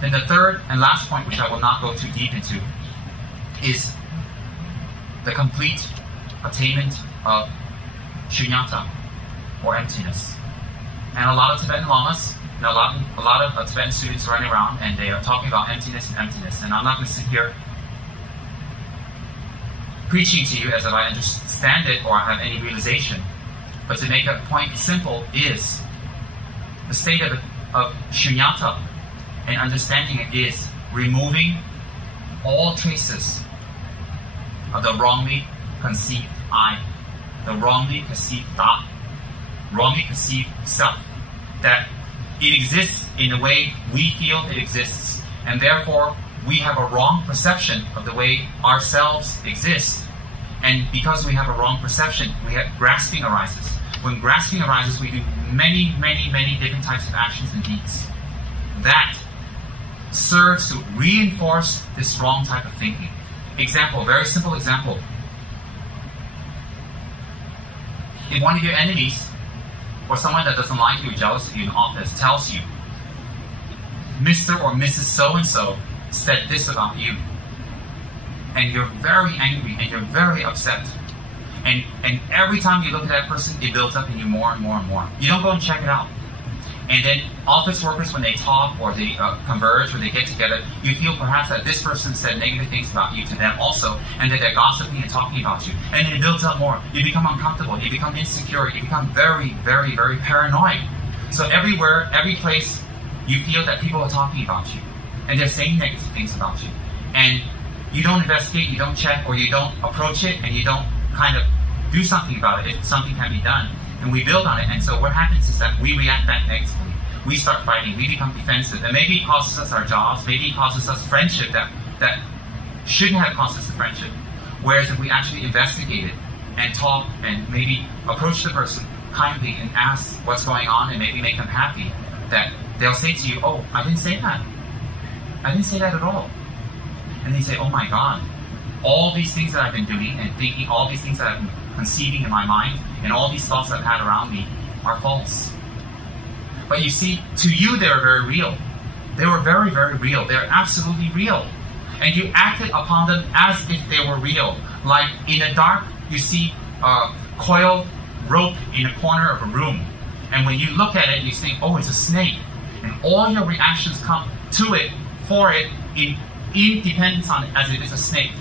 Then the third and last point, which I will not go too deep into, is the complete attainment of Shunyata, or emptiness. And a lot of Tibetan lamas, a lot of Tibetan students running around, and they are talking about emptiness and emptiness. And I'm not going to sit here preaching to you as if I understand it or I have any realization. But to make a point simple is the state of Shunyata, and understanding it is removing all traces of the wrongly conceived I, the wrongly conceived thought, wrongly conceived self, that it exists in the way we feel it exists, and therefore we have a wrong perception of the way ourselves exist. And because we have a wrong perception, grasping arises. When grasping arises, we do many, many, many different types of actions and deeds. That serves to reinforce this wrong type of thinking. Example, very simple example. If one of your enemies, or someone that doesn't like you, jealous of you in office, tells you, Mr. or Mrs. So-and-so said this about you, and you're very angry and you're very upset, and every time you look at that person, it builds up in you more and more and more. You don't go and check it out. And then office workers, when they talk or they converge or they get together, you feel perhaps that this person said negative things about you to them also, and that they're gossiping and talking about you. And then it builds up more. You become uncomfortable. You become insecure. You become very, very, very paranoid. So everywhere, every place, you feel that people are talking about you. And they're saying negative things about you. And you don't investigate, you don't check, or you don't approach it, and you don't kind of do something about it if something can be done. And we build on it, and so what happens is that we react back negatively. We start fighting, we become defensive, and maybe it costs us our jobs, maybe it costs us friendship that shouldn't have cost us the friendship. Whereas if we actually investigate it and talk and maybe approach the person kindly and ask what's going on and maybe make them happy, that they'll say to you, oh, I didn't say that. I didn't say that at all. And they say, oh my God, all these things that I've been doing and thinking, all these things that I've been conceiving in my mind, and all these thoughts I've had around me are false. But you see, to you they were very real. They were very, very real. They're absolutely real. And you acted upon them as if they were real. Like in the dark, you see a coiled rope in a corner of a room. And when you look at it, you think, oh, it's a snake. And all your reactions come to it, for it, in dependence on it, as if it's a snake.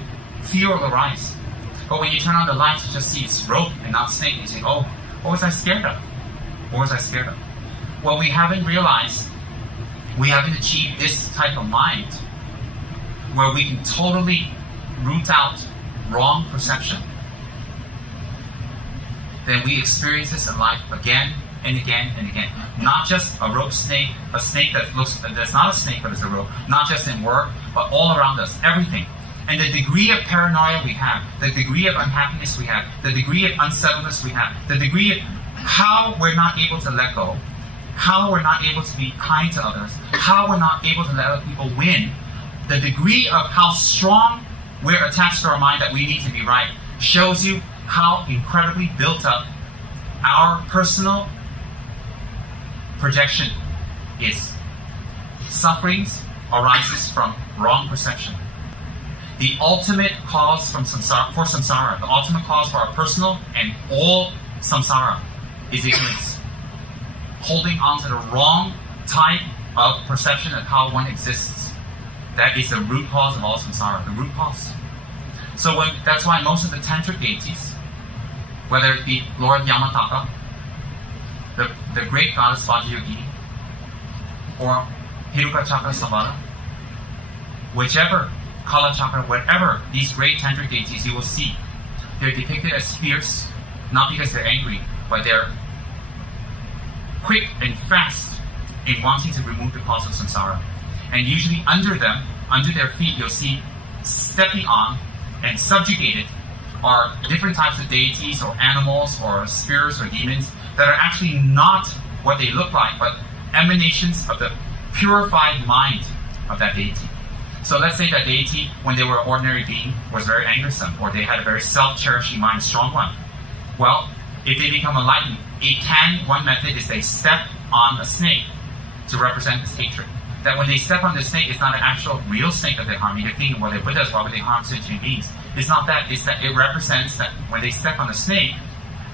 Fear will arise. But when you turn on the lights, you just see it's rope and not snake. And you think, oh, what was I scared of? What was I scared of? Well, we haven't realized, we haven't achieved this type of mind where we can totally root out wrong perception. Then we experience this in life again and again and again. Not just a rope snake, a snake that's not a snake but is a rope. Not just in work, but all around us, everything. And the degree of paranoia we have, the degree of unhappiness we have, the degree of unsettledness we have, the degree of how we're not able to let go, how we're not able to be kind to others, how we're not able to let other people win, the degree of how strong we're attached to our mind that we need to be right, shows you how incredibly built up our personal projection is. Sufferings arises from wrong perception. The ultimate cause for samsara, the ultimate cause for our personal and all samsara is ignorance. Holding on to the wrong type of perception of how one exists. That is the root cause of all samsara, the root cause. So that's why most of the tantric deities, whether it be Lord Yamataka, the great goddess Vajrayogini, or Hiruka Chakra Samvara, whichever Kala Chakra, whatever these great tantric deities you will see, they're depicted as fierce, not because they're angry, but they're quick and fast in wanting to remove the cause of samsara. And usually under them, under their feet, you'll see stepping on and subjugated are different types of deities or animals or spirits or demons that are actually not what they look like, but emanations of the purified mind of that deity. So let's say that deity, when they were an ordinary being, was very angersome, or they had a very self-cherishing mind, strong one. Well, if they become enlightened, one method is they step on a snake to represent this hatred. that when they step on the snake, it's not an actual real snake that they're harming. They're thinking, well, they're Buddhas, why would they harm sentient beings? It's not that. It's that it represents that when they step on the snake,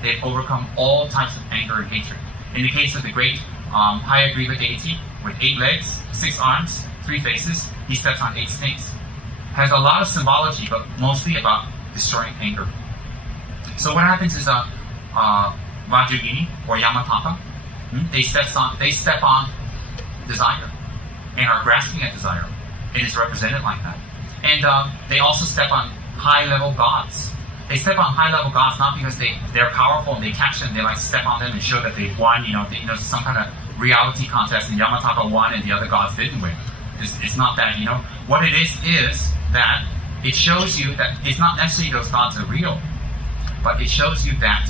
they overcome all types of anger and hatred. In the case of the great Hayagriva deity with 8 legs, 6 arms, 3 faces, he steps on 8 snakes. Has a lot of symbology, but mostly about destroying anger. So what happens is Vajrayini or Yamataka, they step on desire and are grasping at desire, and it's represented like that. And they also step on high-level gods. They step on high-level gods not because they're powerful and they catch them, they like step on them and show that they've won, some kind of reality contest and Yamataka won and the other gods didn't win. It's not that, What it is that it shows you that it's not necessarily those gods are real, but it shows you that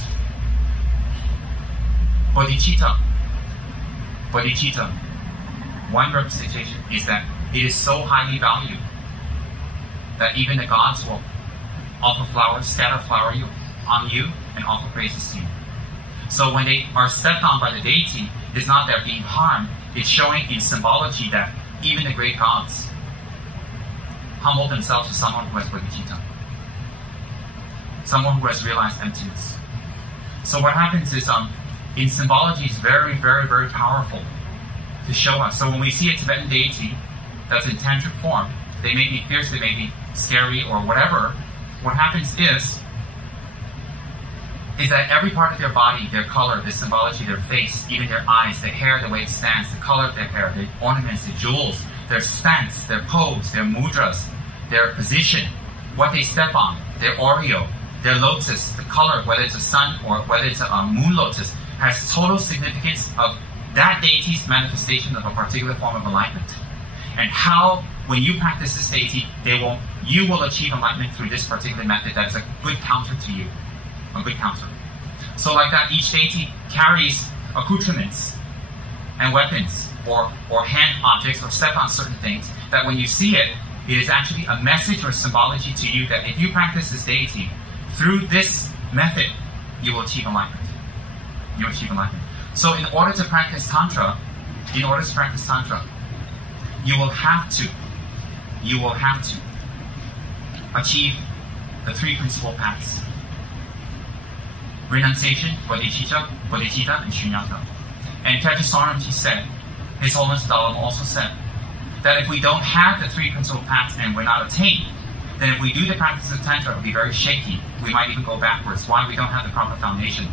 Bodhicitta, one representation is that it is so highly valued that even the gods will offer flowers, scatter flower on you, and offer praises to you. So when they are stepped on by the deity, it's not they're being harmed, it's showing in symbology that even the great gods humble themselves to someone who has bodhicitta, someone who has realized emptiness. So what happens is, in symbology, it's very, very, very powerful to show us. So when we see a Tibetan deity that's in tantric form, they may be fierce, they may be scary or whatever. What happens is that every part of their body, their color, their symbology, their face, even their eyes, their hair, the way it stands, the color of their hair, their ornaments, their jewels, their stance, their pose, their mudras, their position, what they step on, their oreo, their lotus, the color, whether it's a sun or whether it's a moon lotus, has total significance of that deity's manifestation of a particular form of enlightenment. And how, when you practice this deity, you will achieve enlightenment through this particular method that is a good counter to you. A good counter. So like that, each deity carries accoutrements and weapons or hand objects or step on certain things that when you see it, it is actually a message or symbology to you that if you practice this deity, through this method, you will achieve enlightenment. You will achieve enlightenment. So in order to practice Tantra, you will have to achieve the 3 principal paths. Renunciation, Bodhicitta, and Shunyata. And Kajaswaramji said, His Holiness the Dalai Lama also said, that if we don't have the 3 principal paths and we're not attained, then if we do the practice of Tantra, it will be very shaky. We might even go backwards. Why? We don't have the proper foundation.